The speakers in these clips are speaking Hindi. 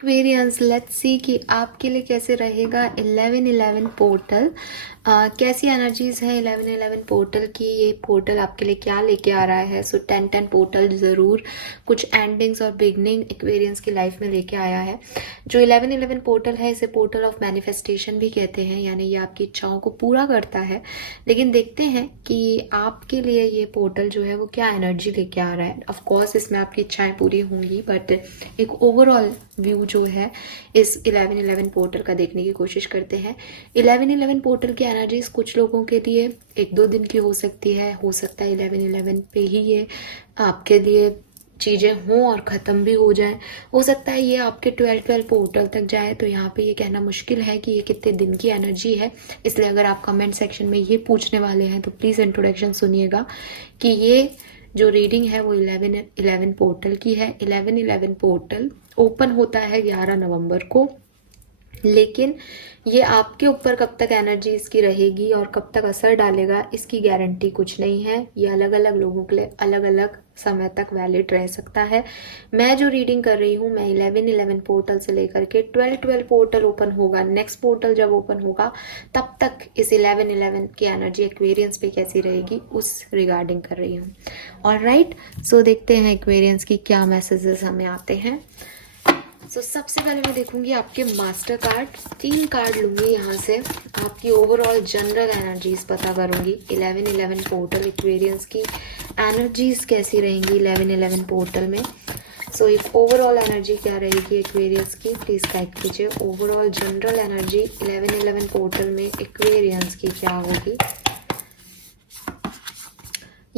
एक्वेरियंस लेट्स सी कि आपके लिए कैसे रहेगा 1111 पोर्टल। कैसी एनर्जीज है 1111 पोर्टल की। ये पोर्टल आपके लिए क्या लेके आ रहा है। सो 10-10 पोर्टल ज़रूर कुछ एंडिंग्स और बिगनिंग एक्वेरियंस की लाइफ में लेके आया है। जो 1111 पोर्टल है इसे पोर्टल ऑफ मैनिफेस्टेशन भी कहते हैं, यानी ये आपकी इच्छाओं को पूरा करता है। लेकिन देखते हैं कि आपके लिए ये पोर्टल जो है वो क्या एनर्जी लेके आ रहा है। ऑफकोर्स इसमें आपकी इच्छाएं पूरी होंगी, बट एक ओवरऑल व्यू जो है इस 1111 पोर्टल का देखने की कोशिश करते हैं। 1111 पोर्टल की एनर्जीज कुछ लोगों के लिए 1-2 दिन की हो सकती है, हो सकता है 1111 पे ही ये आपके लिए चीज़ें हों और ख़त्म भी हो जाए। हो सकता है ये आपके 12-12 पोर्टल तक जाए, तो यहाँ पे ये कहना मुश्किल है कि ये कितने दिन की एनर्जी है। इसलिए अगर आप कमेंट सेक्शन में ये पूछने वाले हैं तो प्लीज़ इंट्रोडक्शन सुनिएगा कि ये जो रीडिंग है वो 1111 पोर्टल की है। 1111 पोर्टल ओपन होता है 11 नवंबर को, लेकिन ये आपके ऊपर कब तक एनर्जी इसकी रहेगी और कब तक असर डालेगा इसकी गारंटी कुछ नहीं है। ये अलग अलग लोगों के लिए अलग अलग समय तक वैलिड रह सकता है। मैं जो रीडिंग कर रही हूँ मैं 1111 पोर्टल से लेकर के 12-12 पोर्टल ओपन होगा, नेक्स्ट पोर्टल जब ओपन होगा तब तक इस 1111 की एनर्जी एक्वेरियंस पे कैसी रहेगी उस रिगार्डिंग कर रही हूँ। ऑलराइट, सो देखते हैं एक्वेरियंस की क्या मैसेजेस हमें आते हैं। सो सबसे पहले मैं देखूंगी आपके मास्टर कार्ड। 3 कार्ड लूंगी यहाँ से, आपकी ओवरऑल जनरल एनर्जीज पता करूंगी। 1111 पोर्टल एक्वेरियंस की एनर्जीज कैसी रहेंगी 1111 पोर्टल में। सो एक ओवरऑल एनर्जी क्या रहेगी एक्वेरियंस की, प्लीज गाइड कीजिए। ओवरऑल जनरल एनर्जी 1111 पोर्टल में एक्वेरियंस की क्या होगी।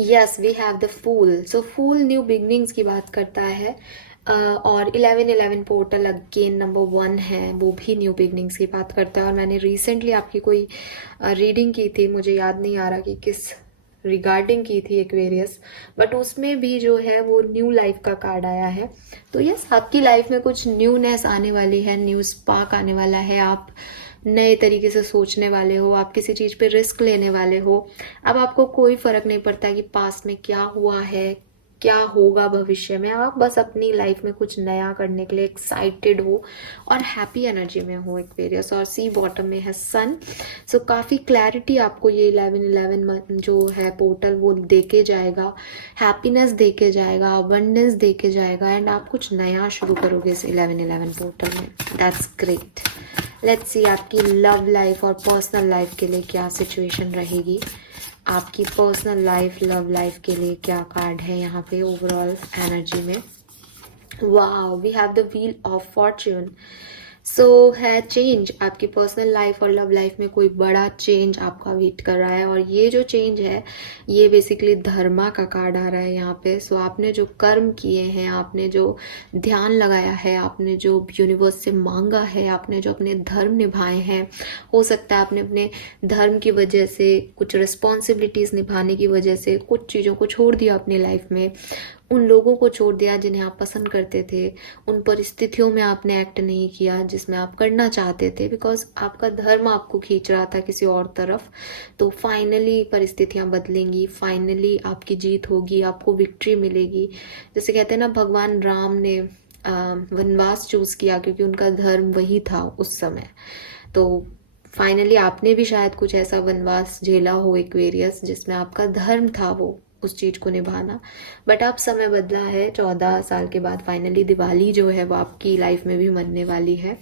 Yes, we have the fool. So fool new beginnings की बात करता है। और 1111 पोर्टल अगेन नंबर 1 है, वो भी न्यू बिगनिंग्स की बात करता है। और मैंने रिसेंटली आपकी कोई रीडिंग की थी, मुझे याद नहीं आ रहा कि किस रिगार्डिंग की थी एक्वेरियस, बट उसमें भी जो है वो न्यू लाइफ का कार्ड आया है। तो यस, आपकी लाइफ में कुछ न्यूनेस आने वाली है, न्यू स्पार्क आने वाला है। आप नए तरीके से सोचने वाले हो, आप किसी चीज़ पे रिस्क लेने वाले हो। अब आपको कोई फर्क नहीं पड़ता कि पास्ट में क्या हुआ है, क्या होगा भविष्य में। आप बस अपनी लाइफ में कुछ नया करने के लिए एक्साइटेड हो और हैप्पी एनर्जी में हो एक्वेरियस। और सी बॉटम में है सन। सो काफ़ी क्लैरिटी आपको ये 1111 जो है पोर्टल वो दे के जाएगा, हैप्पीनेस दे के जाएगा, अबंडेंस दे के जाएगा, एंड आप कुछ नया शुरू करोगे इस 1111 पोर्टल में। That's great. लेट्स सी आपकी लव लाइफ और पर्सनल लाइफ के लिए क्या सिचुएशन रहेगी। आपकी पर्सनल लाइफ, लव लाइफ के लिए क्या कार्ड है यहाँ पे ओवरऑल एनर्जी में। Wow, we have the wheel of fortune. So है चेंज। आपकी पर्सनल लाइफ और लव लाइफ में कोई बड़ा चेंज आपका वेट कर रहा है, और ये जो चेंज है ये बेसिकली धर्मा का कार्ड आ रहा है यहाँ पे। सो आपने जो कर्म किए हैं, आपने जो ध्यान लगाया है, आपने जो यूनिवर्स से मांगा है, आपने जो अपने धर्म निभाए हैं, हो सकता है आपने अपने धर्म की वजह से, कुछ रिस्पॉन्सिबिलिटीज़ निभाने की वजह से कुछ चीज़ों को छोड़ दिया अपनी लाइफ में, उन लोगों को छोड़ दिया जिन्हें आप पसंद करते थे, उन परिस्थितियों में आपने एक्ट नहीं किया जिसमें आप करना चाहते थे, बिकॉज आपका धर्म आपको खींच रहा था किसी और तरफ। तो फाइनली परिस्थितियां बदलेंगी, फाइनली आपकी जीत होगी, आपको विक्ट्री मिलेगी। जैसे कहते हैं ना, भगवान राम ने वनवास चूज किया क्योंकि उनका धर्म वही था उस समय। तो फाइनली आपने भी शायद कुछ ऐसा वनवास झेला हो एक्वेरियस, जिसमें आपका धर्म था वो उस चीज़ को निभाना। बट अब समय बदला है, 14 साल के बाद फाइनली दिवाली जो है वो आपकी लाइफ में भी मनने वाली है।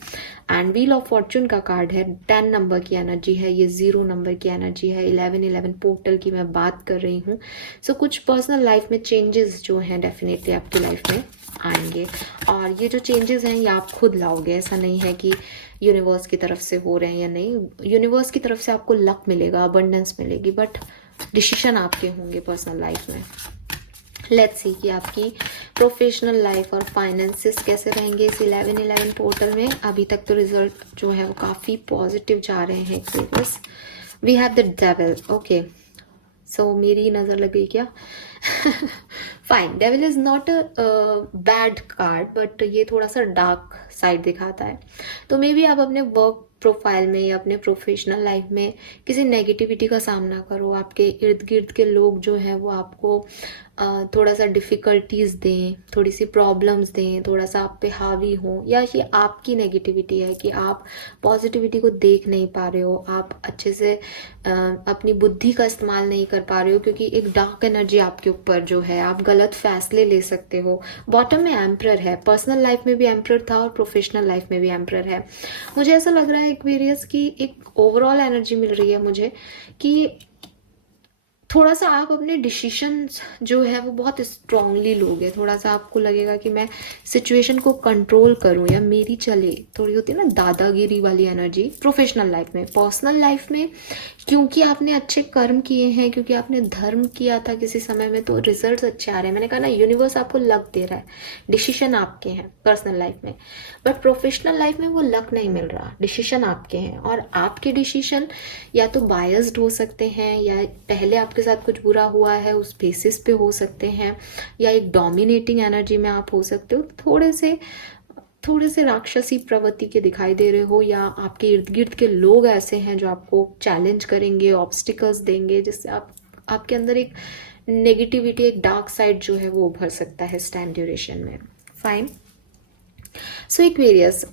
एंड व्हील ऑफ फॉर्चून का कार्ड है, 10 नंबर की एनर्जी है, ये 0 नंबर की एनर्जी है। 1111 पोर्टल की मैं बात कर रही हूँ। सो कुछ पर्सनल लाइफ में चेंजेस जो हैं डेफिनेटली आपकी लाइफ में आएंगे, और ये जो चेंजेस हैं ये आप खुद लाओगे। ऐसा नहीं है कि यूनिवर्स की तरफ से हो रहे हैं या नहीं। यूनिवर्स की तरफ से आपको लक मिलेगा, अबंडेंस मिलेगी, बट डिसीजन आपके होंगे पर्सनल लाइफ में। लेट्स सी कि आपकी प्रोफेशनल लाइफ और फाइनेंसेस कैसे रहेंगे इस 1111 पोर्टल में। अभी तक तो रिजल्ट जो है वो काफ़ी पॉजिटिव जा रहे हैं Aquarius. We have the devil. Okay, so मेरी नज़र लग गई क्या। Fine, devil is not a bad card, but ये थोड़ा सा डार्क साइड दिखाता है। तो मे बी आप अपने वर्क प्रोफाइल में या अपने प्रोफेशनल लाइफ में किसी नेगेटिविटी का सामना करो, आपके इर्द गिर्द के लोग जो हैं वो आपको थोड़ा सा डिफ़िकल्टीज़ दें, थोड़ी सी प्रॉब्लम्स दें, थोड़ा सा आप पे हावी हों, या ये आपकी नेगेटिविटी है कि आप पॉजिटिविटी को देख नहीं पा रहे हो, आप अच्छे से अपनी बुद्धि का इस्तेमाल नहीं कर पा रहे हो, क्योंकि एक डार्क एनर्जी आपके ऊपर जो है, आप गलत फैसले ले सकते हो। बॉटम में एम्परर है, पर्सनल लाइफ में भी एम्परर था और प्रोफेशनल लाइफ में भी एम्परर है। मुझे ऐसा लग रहा है एक्वेरियस की एक ओवरऑल एनर्जी मिल रही है मुझे कि थोड़ा सा आप अपने डिसीशंस जो है वो बहुत स्ट्रांगली लोगे। थोड़ा सा आपको लगेगा कि मैं सिचुएशन को कंट्रोल करूं या मेरी चले, थोड़ी होती है ना दादागिरी वाली एनर्जी प्रोफेशनल लाइफ में। पर्सनल लाइफ में क्योंकि आपने अच्छे कर्म किए हैं, क्योंकि आपने धर्म किया था किसी समय में, तो रिजल्ट्स अच्छे आ रहे हैं। मैंने कहा ना, यूनिवर्स आपको लक दे रहा है, डिसीजन आपके हैं पर्सनल लाइफ में, बट प्रोफेशनल लाइफ में वो लक नहीं मिल रहा, डिसीजन आपके हैं। और आपके डिसीजन या तो बायस्ड हो सकते हैं, या पहले आपके साथ कुछ बुरा हुआ है उस बेसिस पे हो सकते हैं, या एक डोमिनेटिंग एनर्जी में आप हो सकते हो, थोड़े से राक्षसी प्रवृत्ति के दिखाई दे रहे हो, या आपके इर्द गिर्द के लोग ऐसे हैं जो आपको चैलेंज करेंगे, ऑब्स्टिकल्स देंगे, जिससे आपके अंदर एक नेगेटिविटी, एक डार्क साइड जो है वो उभर सकता है इस टाइम ड्यूरेशन में। फाइन। सो एक्वेरियस,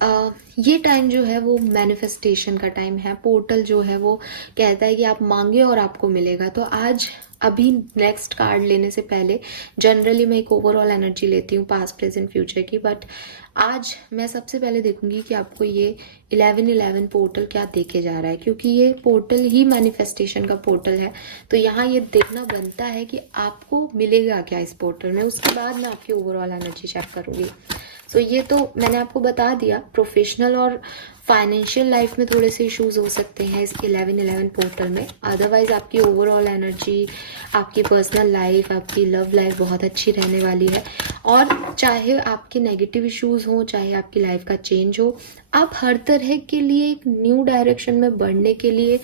ये टाइम जो है वो मैनिफेस्टेशन का टाइम है। पोर्टल जो है वो कहता है कि आप मांगे और आपको मिलेगा। तो आज अभी नेक्स्ट कार्ड लेने से पहले जनरली मैं एक ओवरऑल एनर्जी लेती हूँ पास्ट प्रेजेंट फ्यूचर की, बट आज मैं सबसे पहले देखूंगी कि आपको ये 1111 पोर्टल क्या देके जा रहा है, क्योंकि ये पोर्टल ही मैनिफेस्टेशन का पोर्टल है। तो यहाँ ये देखना बनता है कि आपको मिलेगा क्या इस पोर्टल में, उसके बाद मैं आपकी ओवरऑल एनर्जी चेक करूँगी। सो ये तो मैंने आपको बता दिया। प्रोफेशनल और फाइनेंशियल लाइफ में थोड़े से इश्यूज हो सकते हैं इस 1111 पोर्टल में, अदरवाइज आपकी ओवरऑल एनर्जी, आपकी पर्सनल लाइफ, आपकी लव लाइफ बहुत अच्छी रहने वाली है। और चाहे आपके नेगेटिव इश्यूज हो, चाहे आपकी लाइफ का चेंज हो, आप हर तरह के लिए एक न्यू डायरेक्शन में बढ़ने के लिए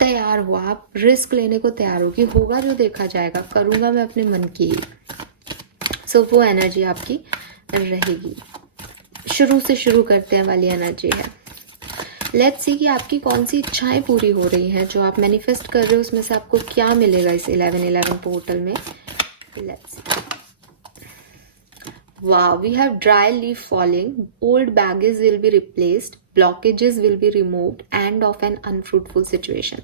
तैयार हो, आप रिस्क लेने को तैयार हो कि होगा जो देखा जाएगा, करूँगा मैं अपने मन की। सो वो एनर्जी आपकी रहेगी। शुरू से शुरू करते हैं वाली एनर्जी है। लेट्स सी कि आपकी कौन सी इच्छाएं पूरी हो रही हैं, जो आप मैनिफेस्ट कर रहे हो उसमें से आपको क्या मिलेगा इस 1111 पोर्टल में। Let's see. Wow, we have dry leaf falling, old baggage will be replaced, blockages will be removed, end of an unfruitful situation.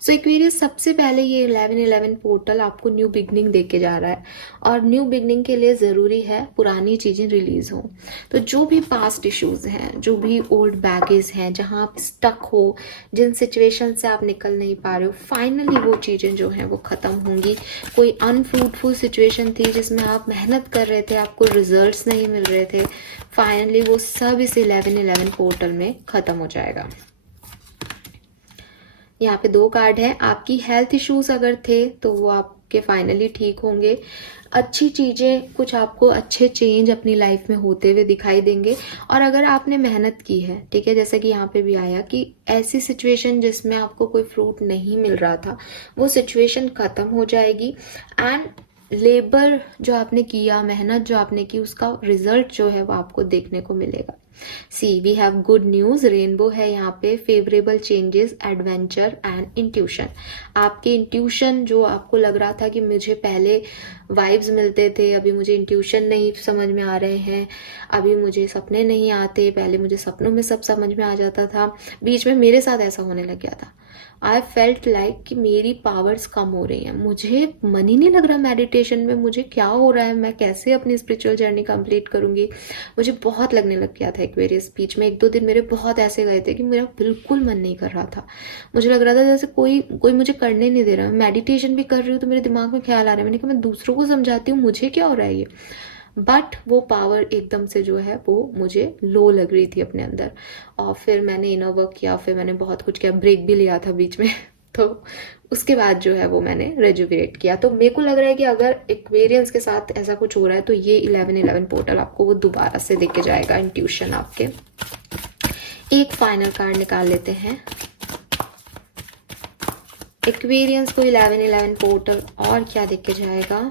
So Aquarius, सबसे पहले ये 1111 पोर्टल आपको न्यू बिगनिंग देके जा रहा है, और न्यू बिगनिंग के लिए ज़रूरी है पुरानी चीज़ें रिलीज हो। तो जो भी पास्ट इश्यूज हैं, जो भी ओल्ड बैगेज हैं, जहाँ आप स्टक हो, जिन सिचुएशन से आप निकल नहीं पा रहे हो, फाइनली वो चीज़ें जो हैं वो ख़त्म होंगी। कोई अनफ्रूटफुल सिचुएशन थी जिसमें आप मेहनत कर रहे थे, आपको रिजल्ट्स नहीं मिल रहे थे, फाइनली वो सब इस 1111 पोर्टल में खत्म हो जाएगा। यहाँ पे 2 कार्ड है। आपकी हेल्थ इश्यूज अगर थे तो वो आपके फाइनली ठीक होंगे। अच्छी चीज़ें, कुछ आपको अच्छे चेंज अपनी लाइफ में होते हुए दिखाई देंगे। और अगर आपने मेहनत की है, ठीक है, जैसे कि यहाँ पे भी आया कि ऐसी सिचुएशन जिसमें आपको कोई फ्रूट नहीं मिल रहा था, वो सिचुएशन खत्म हो जाएगी। एंड लेबर जो आपने किया, मेहनत जो आपने की, उसका रिजल्ट जो है वो आपको देखने को मिलेगा। See, we have good news, rainbow है यहाँ पे, favourable changes, adventure and intuition. आपके इंट्यूशन जो आपको लग रहा था कि मुझे पहले वाइब्स मिलते थे, अभी मुझे इंट्यूशन नहीं समझ में आ रहे हैं, अभी मुझे सपने नहीं आते, पहले मुझे सपनों में सब समझ में आ जाता था, बीच में मेरे साथ ऐसा होने लग गया था। आई फेल्ट लाइक कि मेरी पावर्स कम हो रही हैं, मुझे मन ही नहीं लग रहा मेडिटेशन में, मुझे क्या हो रहा है, मैं कैसे अपनी स्पिरिचुअल जर्नी कंप्लीट करूंगी, मुझे बहुत लगने लग गया था एक्वेरियस। बीच में 1-2 दिन मेरे बहुत ऐसे गए थे कि मेरा बिल्कुल मन नहीं कर रहा था, मुझे लग रहा था जैसे कोई मुझे करने नहीं दे रहा। मेडिटेशन भी कर रही हूँ तो मेरे दिमाग में ख्याल आ रहा है, मैंने कहा मैं दूसरों को समझाती हूँ, मुझे क्या हो रहा है ये। बट वो पावर एकदम से जो है वो मुझे लो लग रही थी अपने अंदर। और फिर मैंने इनर वर्क किया, फिर मैंने बहुत कुछ किया, ब्रेक भी लिया था बीच में तो उसके बाद जो है वो मैंने रेजुविनेट किया। तो मेरे को लग रहा है कि अगर एक्वेरियंस के साथ ऐसा कुछ हो रहा है तो ये 1111 पोर्टल आपको वो दोबारा से देके जाएगा, इंट्यूशन आपके। एक फाइनल कार्ड निकाल लेते हैं। एक्वेरियंस को 11-11 पोर्टल और क्या देख के जाएगा?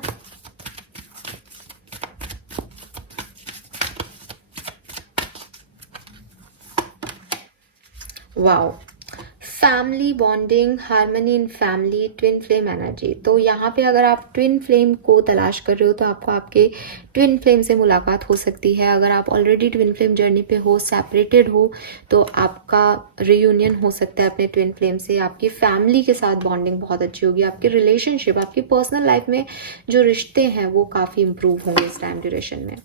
Wow, family bonding, harmony in family, twin flame energy. तो यहाँ पे अगर आप ट्विन फ्लेम को तलाश कर रहे हो तो आपको आपके ट्विन फ्लेम से मुलाकात हो सकती है। अगर आप ऑलरेडी ट्विन फ्लेम जर्नी पे हो, सेपरेटेड हो, तो आपका रियूनियन हो सकता है अपने ट्विन फ्लेम से। आपकी फैमिली के साथ बॉन्डिंग बहुत अच्छी होगी, आपकी रिलेशनशिप, आपकी पर्सनल लाइफ में जो रिश्ते हैं वो काफ़ी इंप्रूव होंगे इस टाइम ड्यूरेशन में।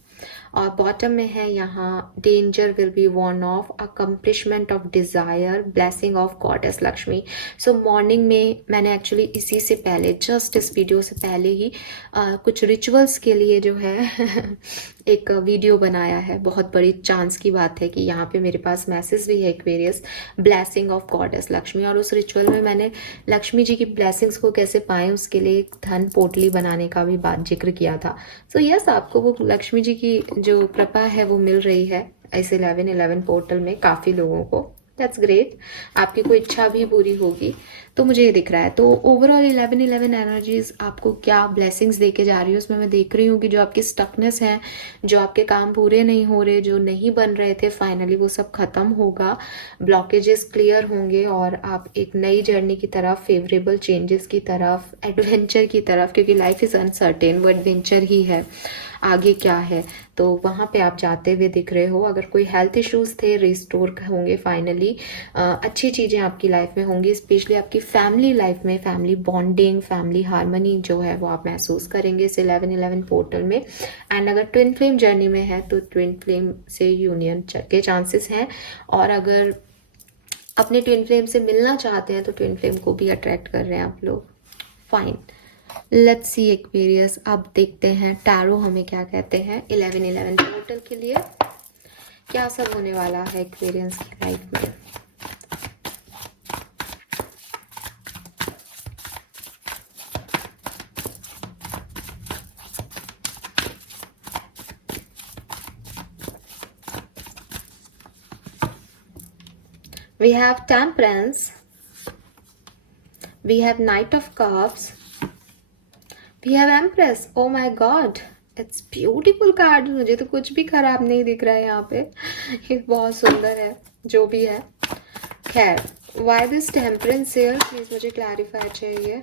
और बॉटम में है यहाँ, danger will be Warne of, accomplishment of desire, blessing of goddess Lakshmi. So morning में मैंने एक्चुअली इसी से पहले, जस्ट इस वीडियो से पहले ही कुछ रिचुअल्स के लिए जो है एक वीडियो बनाया है। बहुत बड़ी चांस की बात है कि यहाँ पे मेरे पास मैसेज भी है Aquarius, blessing of goddess Lakshmi. और उस रिचुअल में मैंने लक्ष्मी जी की ब्लेसिंग्स को कैसे पाएं उसके लिए एक धन पोटली बनाने का भी बात जिक्र किया था। सो यस, आपको वो लक्ष्मी जी की जो कृपा है वो मिल रही है इस 11-11 पोर्टल में काफ़ी लोगों को। That's great. आपकी कोई इच्छा भी पूरी होगी तो मुझे ये दिख रहा है। तो ओवरऑल 11-11 एनर्जीज आपको क्या ब्लेसिंग्स दे के जा रही है उसमें मैं देख रही हूँ कि जो आपकी स्टकनेस है, जो आपके काम पूरे नहीं हो रहे, जो नहीं बन रहे थे, फाइनली वो सब खत्म होगा, ब्लॉकेजेस क्लियर होंगे और आप एक नई जर्नी की तरफ, फेवरेबल चेंजेस की तरफ, एडवेंचर की तरफ, क्योंकि लाइफ इज़ अनसर्टेन, वो एडवेंचर ही है, आगे क्या है, तो वहाँ पे आप जाते हुए दिख रहे हो। अगर कोई हेल्थ इश्यूज थे, रिस्टोर होंगे फाइनली, अच्छी चीज़ें आपकी लाइफ में होंगी, स्पेशली आपकी फैमिली लाइफ में फैमिली बॉन्डिंग, फैमिली हार्मनी जो है वो आप महसूस करेंगे इस 11-11 पोर्टल में। एंड अगर ट्विन फ्लेम जर्नी में है तो ट्विन फ्लेम से यूनियन के चांसेस हैं, और अगर अपने ट्विन फ्लेम से मिलना चाहते हैं तो ट्विन फ्लेम को भी अट्रैक्ट कर रहे हैं आप लोग। Fine, let's see Aquarius. अब देखते हैं टैरो हमें क्या कहते हैं 11-11 पोर्टल के लिए, क्या सब होने वाला है एक्वेरियंस की लाइफ में। We have Temperance, we have Knight of Cups, we have Empress. Oh my God, it's beautiful card. मुझे तो कुछ भी खराब नहीं दिख रहा है यहाँ पे, ये बहुत सुंदर है जो भी है। खैर, why this temperance here, please मुझे क्लैरिफाई चाहिए।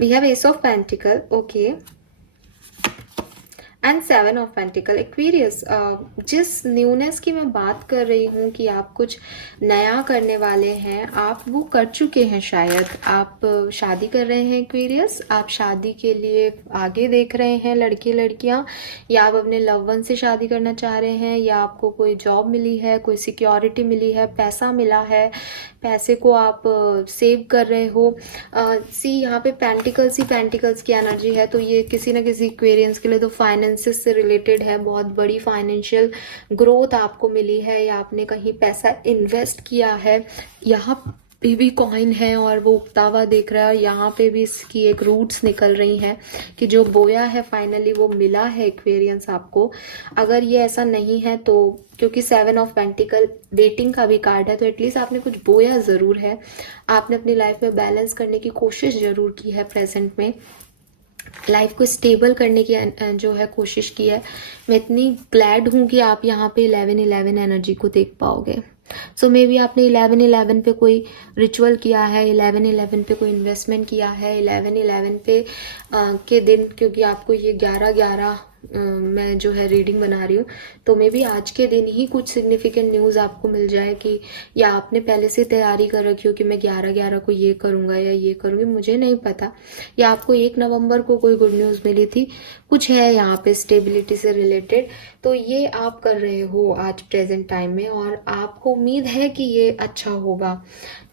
We have Ace of Pentacle, okay, and 7 of pentacle. Aquarius, जिस न्यूनेस की मैं बात कर रही हूँ कि आप कुछ नया करने वाले हैं, आप वो कर चुके हैं शायद। आप शादी कर रहे हैं एक्वेरियस, आप शादी के लिए आगे देख रहे हैं लड़के लड़कियाँ, या आप अपने लव वन से शादी करना चाह रहे हैं, या आपको कोई जॉब मिली है, कोई सिक्योरिटी मिली है, पैसा मिला है, पैसे को आप सेव कर रहे हो। सी यहाँ पे पेंटिकल्स की एनर्जी है, तो ये किसी ना किसी एक्वेरियंस के लिए तो फाइनेंसिस से रिलेटेड है। बहुत बड़ी फाइनेंशियल ग्रोथ आपको मिली है, या आपने कहीं पैसा इन्वेस्ट किया है। यहाँ पे भी कॉइन है और वो उगता हुआ दिख रहा है, और यहाँ पे भी इसकी एक रूट्स निकल रही हैं कि जो बोया है फाइनली वो मिला है एक्वेरियंस आपको। अगर ये ऐसा नहीं है तो, क्योंकि 7 ऑफ पेंटिकल वेटिंग का भी कार्ड है, तो एटलीस्ट आपने कुछ बोया ज़रूर है, आपने अपनी लाइफ में बैलेंस करने की कोशिश ज़रूर की है, प्रेजेंट में लाइफ को स्टेबल करने की जो है कोशिश की है। मैं इतनी ग्लैड हूँ कि आप यहाँ पे 11-11 एनर्जी को देख पाओगे। सो मे बी आपने 11-11 पे कोई रिचुअल किया है, 11-11 पे कोई इन्वेस्टमेंट किया है, 11-11 पे के दिन, क्योंकि आपको ये 11-11 मैं जो है रीडिंग बना रही हूँ, तो मे बी आज के दिन ही कुछ सिग्निफिकेंट न्यूज़ आपको मिल जाए कि, या आपने पहले से तैयारी कर रखी हो कि मैं 11-11 को ये करूँगा या ये करूँगी, मुझे नहीं पता, या आपको 1 नवंबर को कोई गुड न्यूज़ मिली थी, कुछ है यहाँ पे स्टेबिलिटी से रिलेटेड, तो ये आप कर रहे हो आज प्रेजेंट टाइम में, और आपको उम्मीद है कि ये अच्छा होगा।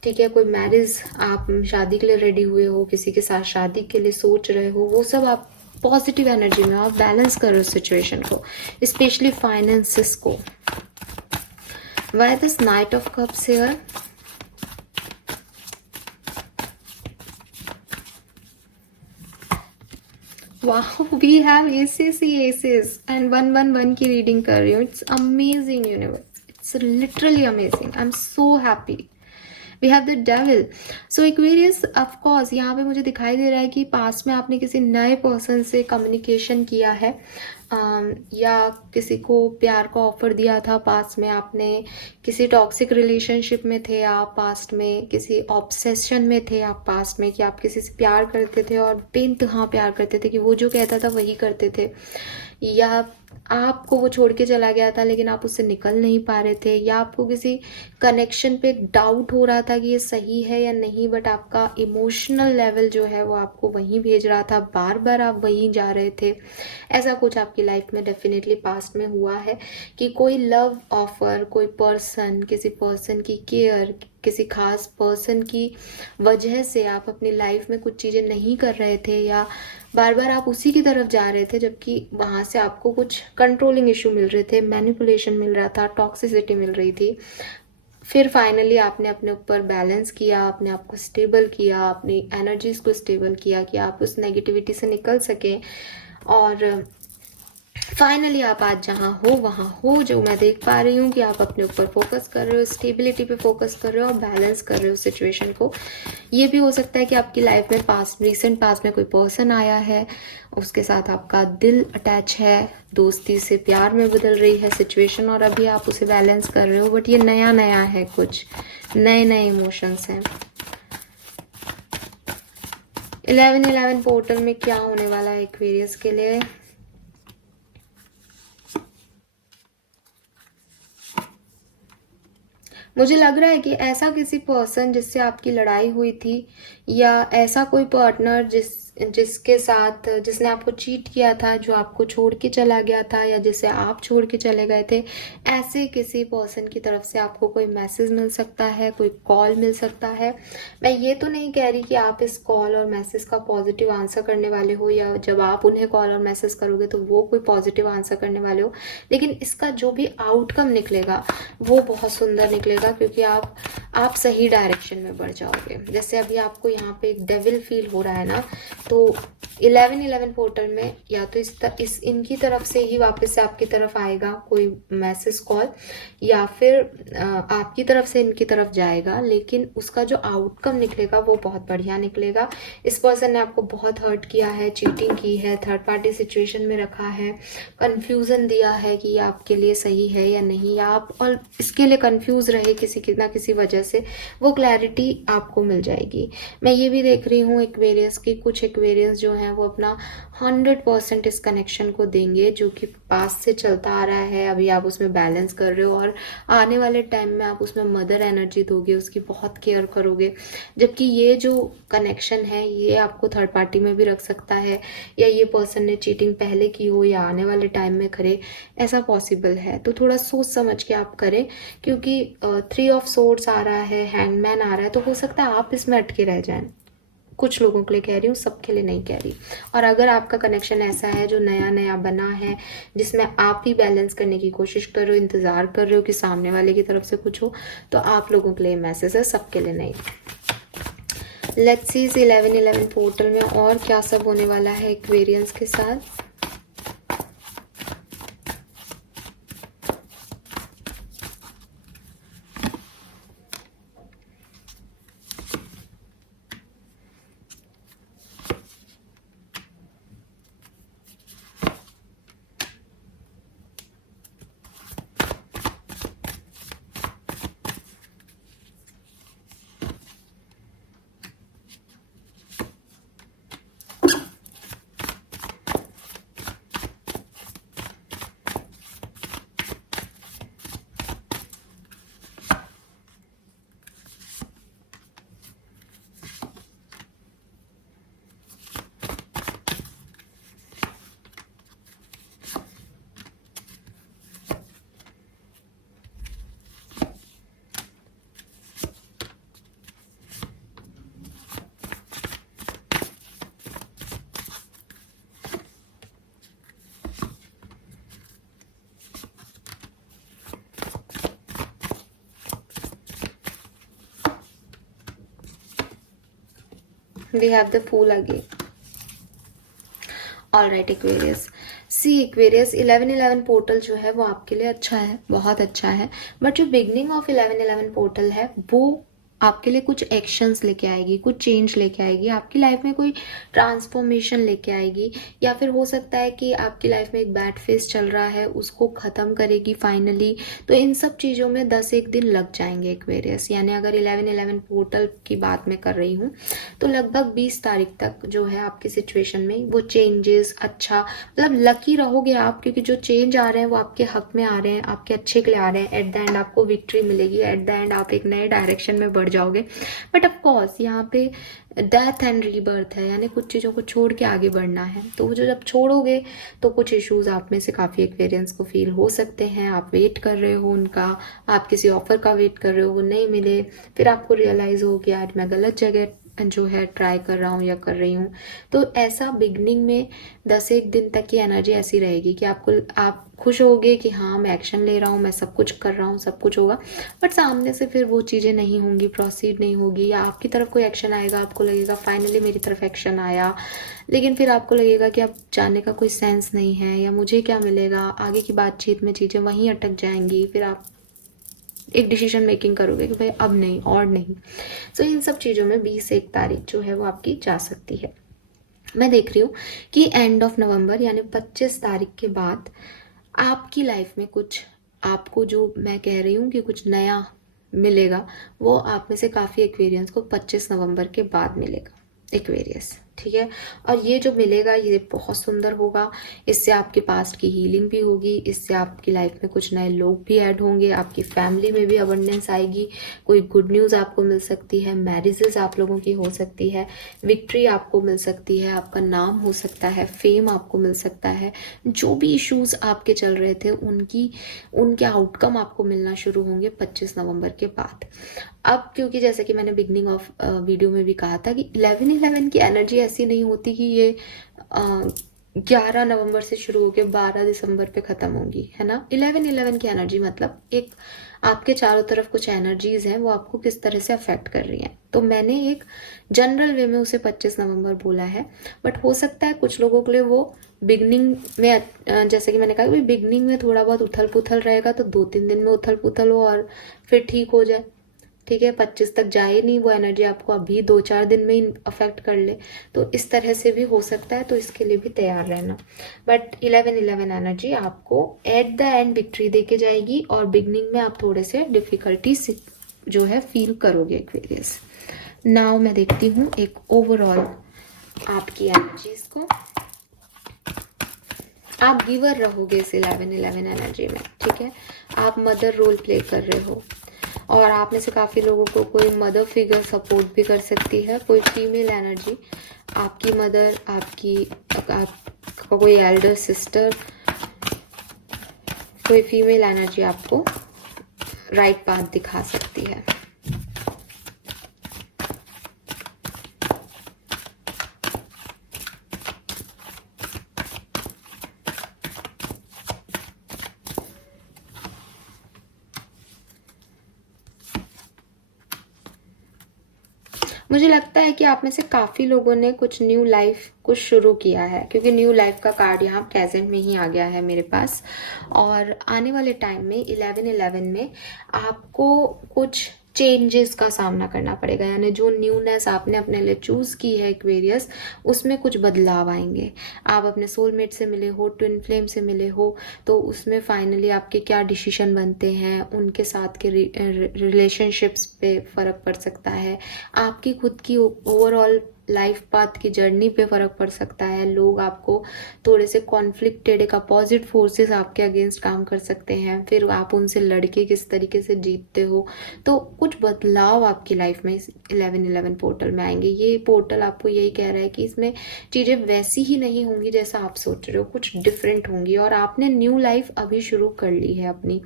ठीक है, कोई मैरिज, आप शादी के लिए रेडी हुए हो, किसी के साथ शादी के लिए सोच रहे हो, वो सब आप पॉजिटिव एनर्जी में आप बैलेंस करो सिचुएशन को, स्पेशली फाइनेंसेस को। Why this knight of cups here, वाह, वी हैव एसेस ही एसेस एंड 111 की रीडिंग कर रही हूँ. It's amazing universe, it's literally amazing. I am so happy. We have the devil. So Aquarius, of course यहाँ पे मुझे दिखाई दे रहा है कि पास में आपने किसी नए पर्सन से कम्युनिकेशन किया है, या किसी को प्यार का ऑफर दिया था पास में आपने, किसी टॉक्सिक रिलेशनशिप में थे आप पास्ट में, किसी ऑब्सेशन में थे आप पास्ट में, कि आप किसी से प्यार करते थे और बेइंतहा प्यार करते थे कि वो जो कहता था वही करते थे, या आपको वो छोड़ के चला गया था लेकिन आप उससे निकल नहीं पा रहे थे, या आपको किसी कनेक्शन पे डाउट हो रहा था कि ये सही है या नहीं, बट आपका इमोशनल लेवल जो है वो आपको वहीं भेज रहा था, बार बार आप वहीं जा रहे थे. ऐसा कुछ आपकी लाइफ में डेफिनेटली पास्ट में हुआ है कि कोई लव ऑफर, कोई पर्सन, किसी पर्सन की केयर, किसी खास पर्सन की वजह से आप अपनी लाइफ में कुछ चीज़ें नहीं कर रहे थे, या बार बार आप उसी की तरफ जा रहे थे जबकि वहाँ से आपको कुछ कंट्रोलिंग इशू मिल रहे थे, मैनिपुलेशन मिल रहा था, टॉक्सिसिटी मिल रही थी. फिर फाइनली आपने अपने ऊपर बैलेंस किया, अपने आप को स्टेबल किया, अपनी एनर्जीज को स्टेबल किया कि आप उस नेगेटिविटी से निकल सकें, और फाइनली आप आज जहाँ हो वहाँ हो. जो मैं देख पा रही हूँ कि आप अपने ऊपर फोकस कर रहे हो, स्टेबिलिटी पे फोकस कर रहे हो और बैलेंस कर रहे हो सिचुएशन को. ये भी हो सकता है कि आपकी लाइफ में रिसेंट पास्ट में कोई पर्सन आया है, उसके साथ आपका दिल अटैच है, दोस्ती से प्यार में बदल रही है सिचुएशन, और अभी आप उसे बैलेंस कर रहे हो, बट ये नया नया है, कुछ नए नए इमोशंस हैं. 1111 पोर्टल में क्या होने वाला है एक्वेरियस के लिए? मुझे लग रहा है कि ऐसा किसी पर्सन जिससे आपकी लड़ाई हुई थी, या ऐसा कोई पार्टनर जिसके साथ जिसने आपको चीट किया था, जो आपको छोड़ के चला गया था, या जिसे आप छोड़ के चले गए थे, ऐसे किसी पर्सन की तरफ से आपको कोई मैसेज मिल सकता है, कोई कॉल मिल सकता है. मैं ये तो नहीं कह रही कि आप इस कॉल और मैसेज का पॉजिटिव आंसर करने वाले हो, या जब आप उन्हें कॉल और मैसेज करोगे तो वो कोई पॉजिटिव आंसर करने वाले हो, लेकिन इसका जो भी आउटकम निकलेगा वो बहुत सुंदर निकलेगा, क्योंकि आप सही डायरेक्शन में बढ़ जाओगे. जैसे अभी आपको यहाँ पे एक डेविल फील हो रहा है ना, तो 1111 पोर्टल में या तो इस इनकी तरफ से ही वापस से आपकी तरफ आएगा कोई मैसेज कॉल, या फिर आपकी तरफ से इनकी तरफ जाएगा, लेकिन उसका जो आउटकम निकलेगा वो बहुत बढ़िया निकलेगा. इस पर्सन ने आपको बहुत हर्ट किया है, चीटिंग की है, थर्ड पार्टी सिचुएशन में रखा है, कंफ्यूजन दिया है कि ये आपके लिए सही है या नहीं, या आप और इसके लिए कंफ्यूज रहे किसी ना किसी वजह से, वो क्लैरिटी आपको मिल जाएगी. मैं ये भी देख रही हूँ एक्वेरियस की, कुछ एक्वेरियस जो हैं वो अपना 100% इस कनेक्शन को देंगे जो कि पास से चलता आ रहा है. अभी आप उसमें बैलेंस कर रहे हो और आने वाले टाइम में आप उसमें मदर एनर्जी दोगे, उसकी बहुत केयर करोगे. जबकि ये जो कनेक्शन है ये आपको थर्ड पार्टी में भी रख सकता है, या ये पर्सन ने चीटिंग पहले की हो या आने वाले टाइम में करे, ऐसा पॉसिबल है. तो थोड़ा सोच समझ के आप करें, क्योंकि 3 ऑफ सोर्ड्स आ रहा है, हैंगमैन आ रहा है, तो हो सकता है आप इसमें अटके रह जाएं. कुछ लोगों के लिए कह रही हूँ, सबके लिए नहीं कह रही. और अगर आपका कनेक्शन ऐसा है जो नया नया बना है, जिसमें आप ही बैलेंस करने की कोशिश कर रहे हो, इंतज़ार कर रहे हो कि सामने वाले की तरफ से कुछ हो, तो आप लोगों के लिए मैसेज है, सबके लिए नहीं. लेट्स सी इस 1111 पोर्टल में और क्या सब होने वाला है एक्वेरियंस के साथ. We have the Fool again. All right Aquarius, see Aquarius 1111 portal जो है वो आपके लिए अच्छा है, बहुत अच्छा है, बट जो बिगनिंग ऑफ 1111 पोर्टल है वो आपके लिए कुछ एक्शंस लेके आएगी, कुछ चेंज लेके आएगी, आपकी लाइफ में कोई ट्रांसफॉर्मेशन लेके आएगी, या फिर हो सकता है कि आपकी लाइफ में एक बैड फेस चल रहा है उसको ख़त्म करेगी फाइनली। तो इन सब चीज़ों में 10 एक दिन लग जाएंगे एक्वेरियस, यानी अगर 1111 पोर्टल की बात मैं कर रही हूँ तो लगभग 20 तारीख तक जो है आपकी सिचुएशन में वो चेंजेस अच्छा, मतलब लकी रहोगे आप, क्योंकि जो चेंज आ रहे हैं वो आपके हक में आ रहे हैं, आपके अच्छे के लिए आ रहे हैं। एट द एंड आपको विक्ट्री मिलेगी, एट द एंड आप एक नए डायरेक्शन में बढ़ जाओगे। बट ऑफ कोर्स यहाँ पे डेथ एंड रीबर्थ है, यानी कुछ चीज़ों को छोड़ के आगे बढ़ना है। तो वो जो जब छोड़ोगे तो कुछ इश्यूज आप में से काफ़ी एक्सपीरियंस को फील हो सकते हैं, आप वेट कर रहे हो उनका, आप किसी ऑफर का वेट कर रहे हो, वो नहीं मिले, फिर आपको रियलाइज़ हो कि यार मैं गलत जगह जो है ट्राई कर रहा हूँ या कर रही हूँ। तो ऐसा बिगनिंग में 10 एक दिन तक की एनर्जी ऐसी रहेगी कि आप खुश होगे कि हाँ मैं एक्शन ले रहा हूँ, मैं सब कुछ कर रहा हूँ, सब कुछ होगा, बट सामने से फिर वो चीज़ें नहीं होंगी, प्रोसीड नहीं होगी, या आपकी तरफ कोई एक्शन आएगा, आपको लगेगा फाइनली मेरी तरफ एक्शन आया, लेकिन फिर आपको लगेगा कि अब जाने का कोई सेंस नहीं है, या मुझे क्या मिलेगा, आगे की बातचीत में चीज़ें वहीं अटक जाएंगी, फिर आप एक डिसीजन मेकिंग करोगे कि भाई अब नहीं और नहीं। सो इन सब चीज़ों में 20 तारीख जो है वो आपकी जा सकती है। मैं देख रही हूँ कि एंड ऑफ नवंबर यानी 25 तारीख के बाद आपकी लाइफ में कुछ, आपको जो मैं कह रही हूँ कि कुछ नया मिलेगा, वो आप में से काफ़ी एक्वेरियंस को 25 नवंबर के बाद मिलेगा एक्वेरियस, ठीक है। और ये जो मिलेगा ये बहुत सुंदर होगा, इससे आपके पास्ट की हीलिंग भी होगी, इससे आपकी लाइफ में कुछ नए लोग भी ऐड होंगे, आपकी फैमिली में भी अबंडेंस आएगी, कोई गुड न्यूज़ आपको मिल सकती है, मैरिजेस आप लोगों की हो सकती है, विक्ट्री आपको मिल सकती है, आपका नाम हो सकता है, फेम आपको मिल सकता है, जो भी इश्यूज आपके चल रहे थे उनके आउटकम आपको मिलना शुरू होंगे 25 नवंबर के बाद। अब क्योंकि जैसे कि मैंने बिगनिंग ऑफ वीडियो में भी कहा था कि 11/11 की एनर्जी ऐसी नहीं होती कि ये 11 नवंबर से शुरू होकर 12 दिसंबर पे ख़त्म होगी, है ना। 11/11 की एनर्जी मतलब एक आपके चारों तरफ कुछ एनर्जीज हैं, वो आपको किस तरह से अफेक्ट कर रही हैं। तो मैंने एक जनरल वे में उसे 25 नवंबर बोला है, बट हो सकता है कुछ लोगों के लिए वो बिगनिंग में, जैसे कि मैंने कहा कि बिगनिंग में थोड़ा बहुत उथल पुथल रहेगा, तो 2-3 दिन में उथल पुथल हो और फिर ठीक हो जाए, ठीक है। 25 तक जाए नहीं वो एनर्जी, आपको अभी 2-4 दिन में ही अफेक्ट कर ले, तो इस तरह से भी हो सकता है, तो इसके लिए भी तैयार रहना। बट 11/11 एनर्जी आपको एट द एंड विक्ट्री दे के जाएगी, और बिगनिंग में आप थोड़े से डिफिकल्टी जो है फील करोगे एक्वेरियस। नाउ मैं देखती हूँ एक ओवरऑल आपकी एनर्जीज को। आप गिवर रहोगे इस 11/11 एनर्जी में, ठीक है। आप मदर रोल प्ले कर रहे हो, और आप में से काफ़ी लोगों को कोई मदर फिगर सपोर्ट भी कर सकती है, कोई फीमेल एनर्जी, आपकी मदर, आपका कोई एल्डर सिस्टर, कोई फीमेल एनर्जी आपको राइट पाथ दिखा सकती है। मुझे लगता है कि आप में से काफ़ी लोगों ने कुछ न्यू लाइफ कुछ शुरू किया है, क्योंकि न्यू लाइफ का कार्ड यहाँ प्रेजेंट में ही आ गया है मेरे पास। और आने वाले टाइम में 11/11 में आपको कुछ चेंजेस का सामना करना पड़ेगा, यानी जो न्यूनेस आपने अपने लिए चूज़ की है एक्वेरियस, उसमें कुछ बदलाव आएंगे। आप अपने सोलमेट से मिले हो, ट्विन फ्लेम से मिले हो, तो उसमें फाइनली आपके क्या डिसीजन बनते हैं, उनके साथ के रिलेशनशिप्स पे फ़र्क पड़ सकता है, आपकी खुद की ओवरऑल लाइफ पाथ की जर्नी पे फ़र्क पड़ सकता है। लोग आपको थोड़े से कॉन्फ्लिक्टेड, एक अपोजिट फोर्सेस आपके अगेंस्ट काम कर सकते हैं, फिर आप उनसे लड़के किस तरीके से जीतते हो। तो कुछ बदलाव आपकी लाइफ में इस 11/11 पोर्टल में आएंगे। ये पोर्टल आपको यही कह रहा है कि इसमें चीज़ें वैसी ही नहीं होंगी जैसा आप सोच रहे हो, कुछ डिफरेंट होंगी, और आपने न्यू लाइफ अभी शुरू कर ली है अपनी।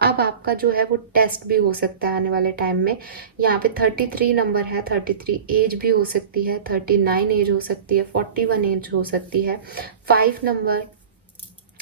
अब आपका जो है वो टेस्ट भी हो सकता है आने वाले टाइम में। यहाँ पे 33 नंबर है, 33 एज भी हो सकती है, 39 एज हो सकती है, 41 एज हो सकती है, 5 नंबर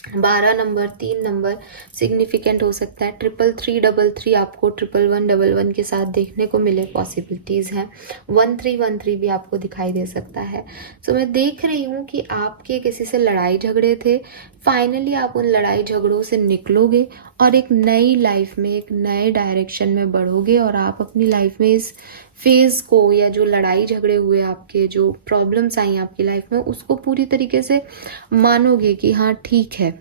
12 नंबर, 3 नंबर सिग्निफिकेंट हो सकता है। 3333 आपको 1111 के साथ देखने को मिले, पॉसिबिलिटीज़ हैं। 1313 भी आपको दिखाई दे सकता है। सो मैं देख रही हूँ कि आपके किसी से लड़ाई झगड़े थे, फाइनली आप उन लड़ाई झगड़ों से निकलोगे और एक नई लाइफ में, एक नए डायरेक्शन में बढ़ोगे, और आप अपनी लाइफ में इस फेज को, या जो लड़ाई झगड़े हुए आपके, जो प्रॉब्लम्स आई आपकी लाइफ में, उसको पूरी तरीके से मानोगे कि हाँ ठीक है,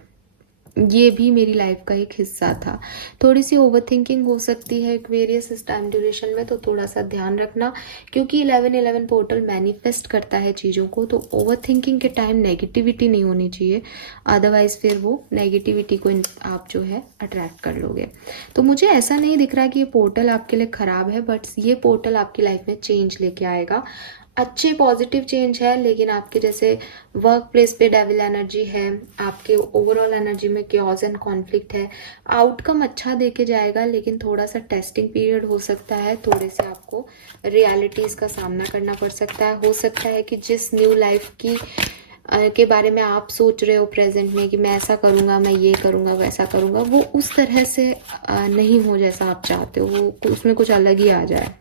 ये भी मेरी लाइफ का एक हिस्सा था। थोड़ी सी ओवर थिंकिंग हो सकती है एक्वेरियस इस टाइम ड्यूरेशन में, तो थोड़ा सा ध्यान रखना, क्योंकि 1111 पोर्टल मैनिफेस्ट करता है चीज़ों को। तो ओवर थिंकिंग के टाइम नेगेटिविटी नहीं होनी चाहिए, अदरवाइज फिर वो नेगेटिविटी को आप जो है अट्रैक्ट कर लोगे। तो मुझे ऐसा नहीं दिख रहा कि ये पोर्टल आपके लिए ख़राब है, बट ये पोर्टल आपकी लाइफ में चेंज लेके आएगा, अच्छे पॉजिटिव चेंज है। लेकिन आपके जैसे वर्क प्लेस पे डेविल एनर्जी है, आपके ओवरऑल एनर्जी में क्योस एंड कॉन्फ्लिक्ट है। आउटकम अच्छा देके जाएगा, लेकिन थोड़ा सा टेस्टिंग पीरियड हो सकता है, थोड़े से आपको रियलिटीज़ का सामना करना पड़ सकता है। हो सकता है कि जिस न्यू लाइफ की के बारे में आप सोच रहे हो प्रेजेंट में कि मैं ऐसा करूँगा, मैं ये करूँगा, वैसा करूँगा, वो उस तरह से नहीं हो जैसा आप चाहते हो, वो उसमें कुछ अलग ही आ जाए।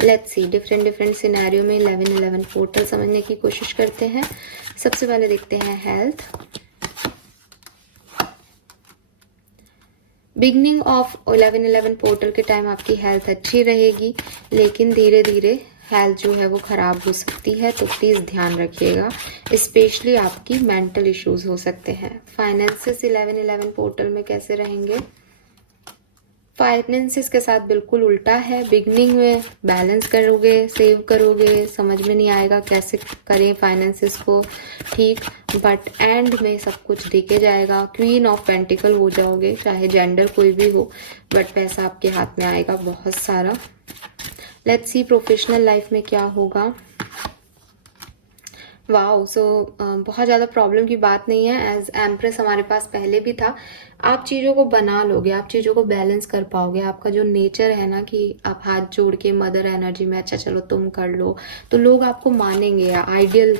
लेट्स सी, डिफरेंट सिनेरियो में 1111 पोर्टल समझने की कोशिश करते हैं। सबसे पहले देखते हैं हेल्थ। बिगनिंग ऑफ 1111 पोर्टल के टाइम आपकी हेल्थ अच्छी रहेगी, लेकिन धीरे धीरे हेल्थ जो है वो ख़राब हो सकती है, तो प्लीज़ ध्यान रखिएगा। स्पेशली आपकी मेंटल इश्यूज हो सकते हैं। फाइनेंसेस 1111 पोर्टल में कैसे रहेंगे? फाइनेंसिस के साथ बिल्कुल उल्टा है। बिगनिंग में बैलेंस करोगे, सेव करोगे, समझ में नहीं आएगा कैसे करें फाइनेंसिस को ठीक, बट एंड में सब कुछ देके जाएगा। क्वीन ऑफ पेंटिकल हो जाओगे, चाहे जेंडर कोई भी हो, बट पैसा आपके हाथ में आएगा बहुत सारा। लेट्स सी प्रोफेशनल लाइफ में क्या होगा। वाओ, सो बहुत ज़्यादा प्रॉब्लम की बात नहीं है। एज एम्प्रेस हमारे पास पहले भी था। आप चीज़ों को बना लोगे, आप चीज़ों को बैलेंस कर पाओगे। आपका जो नेचर है ना कि आप हाथ जोड़ के मदर एनर्जी में, अच्छा चलो तुम कर लो, तो लोग आपको मानेंगे, या आइडियल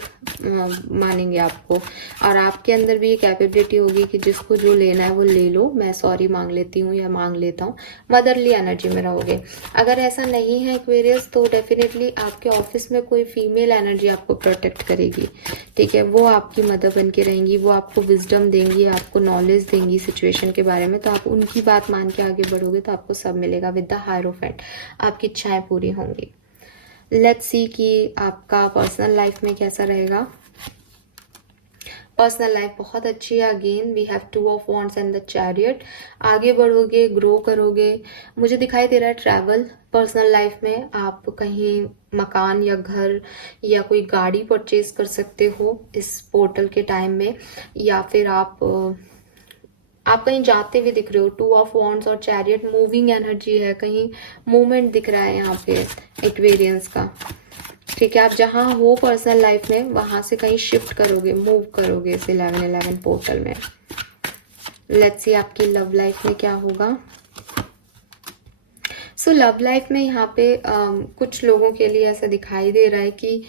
मानेंगे आपको। और आपके अंदर भी ये कैपेबिलिटी होगी कि जिसको जो लेना है वो ले लो, मैं सॉरी मांग लेती हूँ या मांग लेता हूँ, मदरली एनर्जी में रहोगे। अगर ऐसा नहीं है एक्वेरियस, तो डेफिनेटली आपके ऑफिस में कोई फीमेल एनर्जी आपको प्रोटेक्ट करेगी, ठीक है। वो आपकी मदर बन के रहेंगी, वो आपको विजडम देंगी, आपको नॉलेज देंगी सिचुएशन के बारे में, तो आप उनकी बात मान के आगे बढ़ोगे तो आपको सब मिलेगा। विद द हायरोफेंट आपकी इच्छाएं पूरी होंगी। लेट्स सी कि आपका पर्सनल लाइफ में कैसा रहेगा। पर्सनल लाइफ बहुत अच्छी है। Again we have 2 of wands and the chariot. आगे बढ़ोगे, ग्रो करोगे। मुझे दिखाई दे रहा है ट्रैवल पर्सनल लाइफ में। आप कहीं मकान या घर या कोई गाड़ी परचेज कर सकते हो इस पोर्टल के टाइम में, या फिर आप कहीं जाते हुए दिख रहे हो। 2 ऑफ वॉन्ड्स और चैरियट मूविंग एनर्जी है, कहीं मूवमेंट दिख रहा है यहाँ पे एक्वेरियंस का, ठीक है। आप जहाँ हो पर्सनल लाइफ में, वहां से कहीं शिफ्ट करोगे, मूव करोगे इस 1111 पोर्टल में। लेट्स सी आपकी लव लाइफ में क्या होगा। सो लव लाइफ में यहाँ पे कुछ लोगों के लिए ऐसा दिखाई दे रहा है कि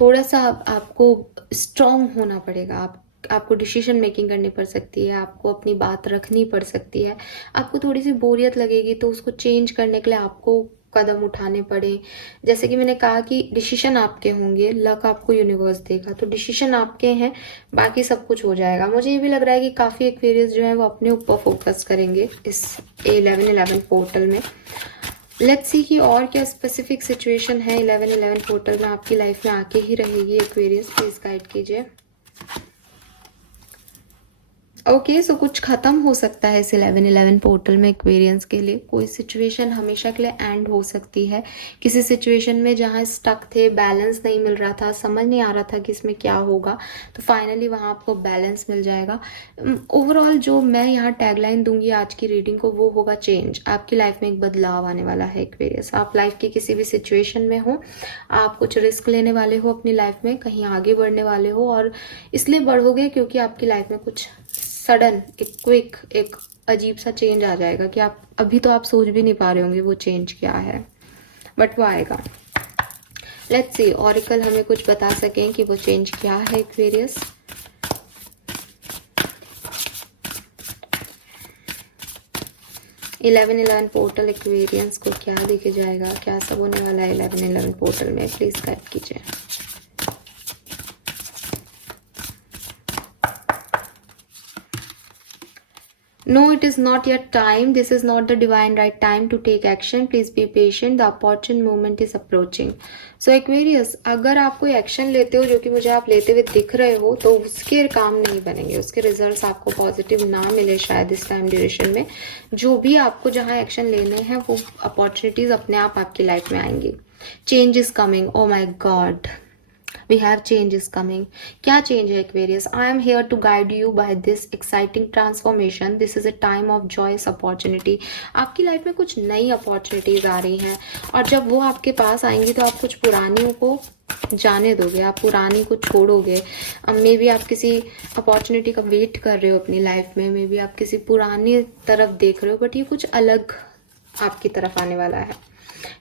थोड़ा सा आपको स्ट्रांग होना पड़ेगा। आपको डिसीजन मेकिंग करनी पड़ सकती है, आपको अपनी बात रखनी पड़ सकती है। आपको थोड़ी सी बोरियत लगेगी, तो उसको चेंज करने के लिए आपको कदम उठाने पड़े। जैसे कि मैंने कहा कि डिसीजन आपके होंगे, लक आपको यूनिवर्स देगा, तो डिसीजन आपके हैं, बाकी सब कुछ हो जाएगा। मुझे ये भी लग रहा है कि काफ़ी एक्वेरियस जो है वो अपने ऊपर फोकस करेंगे इस 1111 पोर्टल में। लेट्स सी कि और क्या स्पेसिफिक सिचुएशन है 1111 पोर्टल में आपकी लाइफ में आके ही रहेगी। एक्वेरियस प्लीज गाइड कीजिए। ओके, सो कुछ खत्म हो सकता है इस 1111 पोर्टल में एक्वेरियंस के लिए। कोई सिचुएशन हमेशा के लिए एंड हो सकती है। किसी सिचुएशन में जहाँ स्टक थे, बैलेंस नहीं मिल रहा था, समझ नहीं आ रहा था कि इसमें क्या होगा, तो फाइनली वहाँ आपको बैलेंस मिल जाएगा। ओवरऑल जो मैं यहाँ टैगलाइन दूंगी आज की रीडिंग को, वो होगा चेंज। आपकी लाइफ में एक बदलाव आने वाला है एक्वेरियस। आप लाइफ की किसी भी सिचुएशन में हो, आप कुछ रिस्क लेने वाले हो अपनी लाइफ में, कहीं आगे बढ़ने वाले हो, और इसलिए बढ़ोगे क्योंकि आपकी लाइफ में कुछ सडन, एक क्विक, एक अजीब सा चेंज आ जाएगा कि आप अभी तो आप सोच भी नहीं पा रहे होंगे वो चेंज क्या है, बट वो आएगा। लेट्स सी ऑरिकल हमें कुछ बता सकें कि वो चेंज क्या है एक्वेरियस। 11-11 पोर्टल एक्वेरियंस को क्या दिखे जाएगा, क्या सब होने वाला है 11-11 पोर्टल में, प्लीज गाइड कीजिए। No, it is not yet time. This is not the divine right time to take action. Please be patient. The opportune moment is approaching. So Aquarius, अगर आप कोई एक्शन लेते हो जो कि मुझे आप लेते हुए दिख रहे हो, तो उसके काम नहीं बनेंगे, उसके रिजल्ट्स आपको पॉजिटिव ना मिले शायद इस टाइम ड्यूरेशन में। जो भी आपको जहाँ एक्शन लेने हैं वो अपॉर्चुनिटीज अपने आप आपकी लाइफ में आएंगी। Change is coming. Oh my god, we have changes coming. क्या change है Aquarius? I am here to guide you by this exciting transformation. This is a time of joyous opportunity. आपकी लाइफ में कुछ नई अपॉर्चुनिटीज आ रही हैं और जब वो आपके पास आएंगी तो आप कुछ पुरानियों को जाने दोगे, आप पुरानी को छोड़ोगे। मे बी आप किसी अपॉर्चुनिटी का वेट कर रहे हो अपनी लाइफ में, मे बी आप किसी पुरानी तरफ देख रहे हो, बट ये कुछ अलग आपकी तरफ आने वाला है।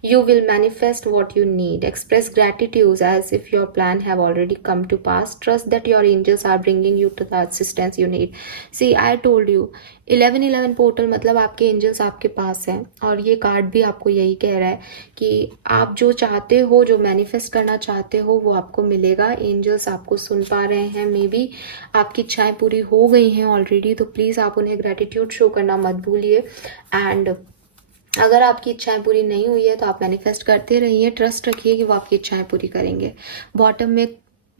You will manifest what you need. Express gratitude as if your plan have already come to pass. Trust that your angels are bringing you to the assistance you need. See, I told you, 11-11 portal मतलब आपके एंजल्स आपके पास हैं और ये कार्ड भी आपको यही कह रहा है कि आप जो चाहते हो, जो मैनिफेस्ट करना चाहते हो, वो आपको मिलेगा। एंजल्स आपको सुन पा रहे हैं, मे बी आपकी इच्छाएं पूरी हो गई हैं ऑलरेडी, तो प्लीज़ आप उन्हें ग्रेटिट्यूड शो करना मत भूलिए। एंड अगर आपकी इच्छाएं पूरी नहीं हुई है तो आप मैनिफेस्ट करते रहिए, ट्रस्ट रखिए कि वो आपकी इच्छाएं पूरी करेंगे। बॉटम में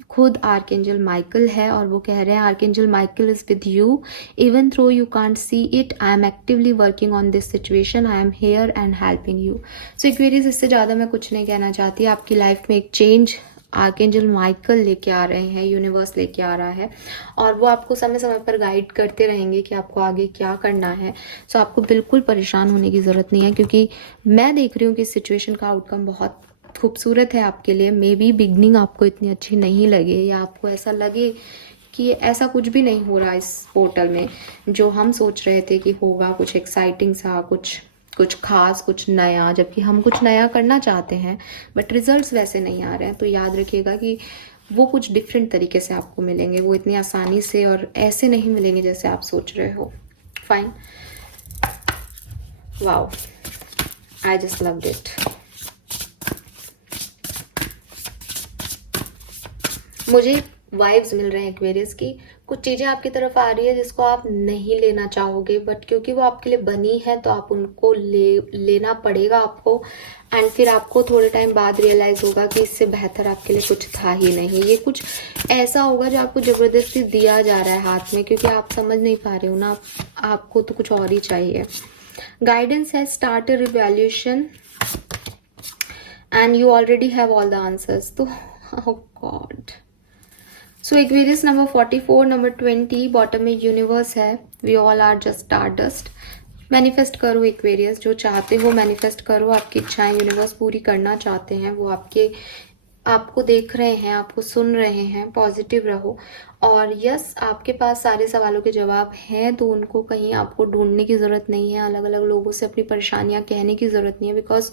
खुद आर्कएंजल माइकल है और वो कह रहे हैं archangel Michael is with you even though you can't see it. I am actively working on this situation. I am here and helping you. So Aquarius, इससे ज़्यादा मैं कुछ नहीं कहना चाहती। आपकी लाइफ में एक चेंज आर्कएंजल माइकल लेके आ रहे हैं, यूनिवर्स लेके आ रहा है और वो आपको समय समय पर गाइड करते रहेंगे कि आपको आगे क्या करना है। सो आपको बिल्कुल परेशान होने की ज़रूरत नहीं है, क्योंकि मैं देख रही हूँ कि इस सिचुएशन का आउटकम बहुत खूबसूरत है आपके लिए। मे बी बिगनिंग आपको इतनी अच्छी नहीं लगे या आपको ऐसा लगे कि ऐसा कुछ भी नहीं हो रहा इस पोर्टल में जो हम सोच रहे थे कि होगा, कुछ एक्साइटिंग सा, कुछ खास, कुछ नया, जबकि हम कुछ नया करना चाहते हैं बट रिजल्ट्स वैसे नहीं आ रहे हैं। तो याद रखिएगा कि वो कुछ डिफरेंट तरीके से आपको मिलेंगे, वो इतनी आसानी से और ऐसे नहीं मिलेंगे जैसे आप सोच रहे हो। Fine, wow, I just loved it. मुझे वाइब्स मिल रहे हैं एक्वेरियस की, कुछ चीज़ें आपकी तरफ आ रही है जिसको आप नहीं लेना चाहोगे, बट क्योंकि वो आपके लिए बनी है तो आप उनको लेना पड़ेगा आपको। एंड फिर आपको थोड़े टाइम बाद रियलाइज होगा कि इससे बेहतर आपके लिए कुछ था ही नहीं। ये कुछ ऐसा होगा जो आपको ज़बरदस्ती दिया जा रहा है हाथ में, क्योंकि आप समझ नहीं पा रहे हो ना, आपको तो कुछ और ही चाहिए। गाइडेंस है start a revaluation and you already have all the answers. तो oh God, so Aquarius number 44, number 20, bottom में यूनिवर्स है। We all are just stardust. Manifest करो एक्वेरियस, जो चाहते हो मैनिफेस्ट करो। आपकी इच्छाएं यूनिवर्स पूरी करना चाहते हैं, वो आपको देख रहे हैं, आपको सुन रहे हैं। पॉजिटिव रहो और यस, आपके पास सारे सवालों के जवाब हैं, तो उनको कहीं आपको ढूंढने की ज़रूरत नहीं है, अलग अलग लोगों से अपनी परेशानियां कहने की ज़रूरत नहीं है, बिकॉज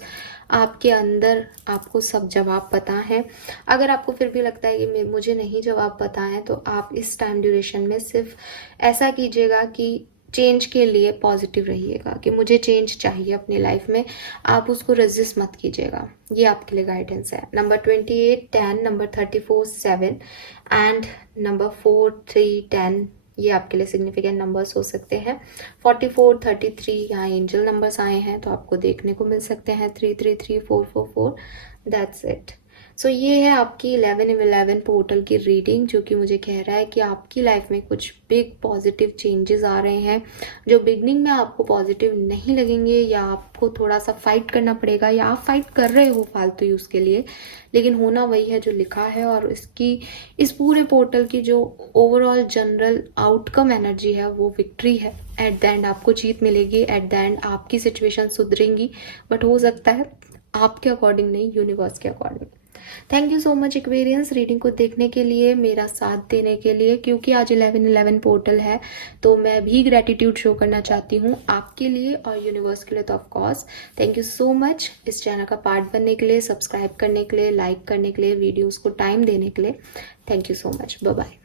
आपके अंदर आपको सब जवाब पता है। अगर आपको फिर भी लगता है कि मुझे नहीं जवाब पता है, तो आप इस टाइम ड्यूरेशन में सिर्फ ऐसा कीजिएगा कि चेंज के लिए पॉजिटिव रहिएगा कि मुझे चेंज चाहिए अपनी लाइफ में। आप उसको रेजिस्ट मत कीजिएगा। ये आपके लिए गाइडेंस है। नंबर 28, 10, नंबर 34, 7 एंड नंबर 4, 3, 10 ये आपके लिए सिग्निफिकेंट नंबर्स हो सकते हैं। 44, 33 यहाँ एंजल नंबर्स आए हैं, तो आपको देखने को मिल सकते हैं 333, 444। That's it. सो ये है आपकी 11-11 पोर्टल की रीडिंग, जो कि मुझे कह रहा है कि आपकी लाइफ में कुछ बिग पॉजिटिव चेंजेस आ रहे हैं जो बिगनिंग में आपको पॉजिटिव नहीं लगेंगे, या आपको थोड़ा सा फाइट करना पड़ेगा, या आप फाइट कर रहे हो फालतू यूज़ के लिए, लेकिन होना वही है जो लिखा है। और इस पूरे पोर्टल की जो ओवरऑल जनरल आउटकम एनर्जी है वो विक्ट्री है। एट द एंड आपको जीत मिलेगी, एट द एंड आपकी सिचुएशन सुधरेंगी, बट हो सकता है आपके अकॉर्डिंग नहीं, यूनिवर्स के according. Thank you so much Aquarians, reading को देखने के लिए, मेरा साथ देने के लिए। क्योंकि आज 11-11 पोर्टल है तो मैं भी ग्रेटिट्यूड शो करना चाहती हूँ आपके लिए और यूनिवर्स के लिए। तो of course thank you so much इस चैनल का पार्ट बनने के लिए, सब्सक्राइब करने के लिए, लाइक करने के लिए, वीडियोज़ को टाइम देने के लिए। Thank you so much. Bye bye.